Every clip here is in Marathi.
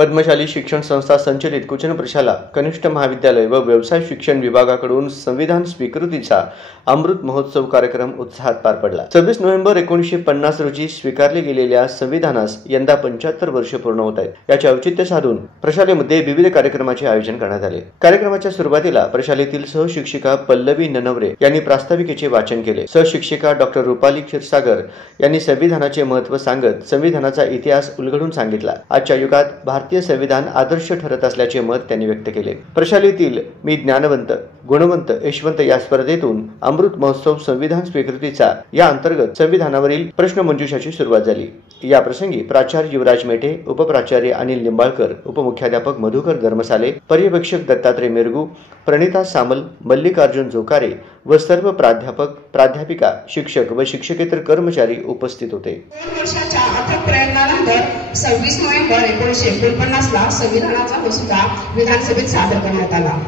पद्मशाली शिक्षण संस्था संचलित कुचन प्रशाला कनिष्ठ महाविद्यालय व व्यवसाय शिक्षण विभागाकडून संविधान स्वीकृतीचा अमृत महोत्सव कार्यक्रम उत्साहात पार पडला। 26 नोव्हेंबर 1950 रोजी स्वीकारले गेलेल्या संविधानास यंदा 75 वर्ष पूर्ण होत आहेत। याचे औचित्य साधून प्रशालेमध्ये विविध कार्यक्रमाचे आयोजन करण्यात आले। कार्यक्रमाच्या सुरुवातीला प्रशालेतील सहशिक्षिका पल्लवी ननवरे यांनी प्रास्ताविकेचे वाचन केले। सहशिक्षिका डॉक्टर रुपाली क्षीरसागर यांनी संविधानाचे महत्त्व सांगत संविधानाचा इतिहास उलगडून सांगितला। आजच्या युगात भारतीय संविधान आदर्श ठरत असल्याचे मत त्यांनी व्यक्त केले। प्रशालेतील मी ज्ञानवंत गुणवंत यशवंत या स्पर्धेतून अमृत महोत्सव संविधान स्वीकृतीचा या अंतर्गत संविधानावरील प्रश्न मंजुषाची सुरुवात झाली। या प्रसंगी प्राचार्य युवराज मेटे, उपप्राचार्य अनिल लिंबाळकर, उपमुख्याध्यापक मधुकर धर्मसाले, पर्यवेक्षक दत्तात्रय मेरगू, प्रणिता सामल, मल्लिकार्जुन जोकारे व सर्व प्राध्यापक, प्राध्यापिका, शिक्षक व शिक्षकेतर कर्मचारी उपस्थित होते। 2 वर्षाच्या अथक प्रयत्नानंतर 26 नोव्हेंबर 1949 ला संविधानाचा मसुदा विधानसभेत सादर करण्यात आला।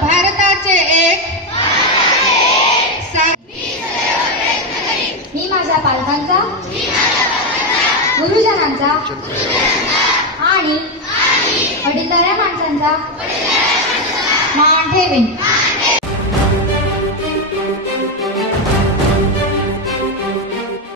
भारताचे एक मी माझ्या पालकांचा, गुरुजनांचा आणि वडीलधाऱ्या माणसांचा मान ठेवेन।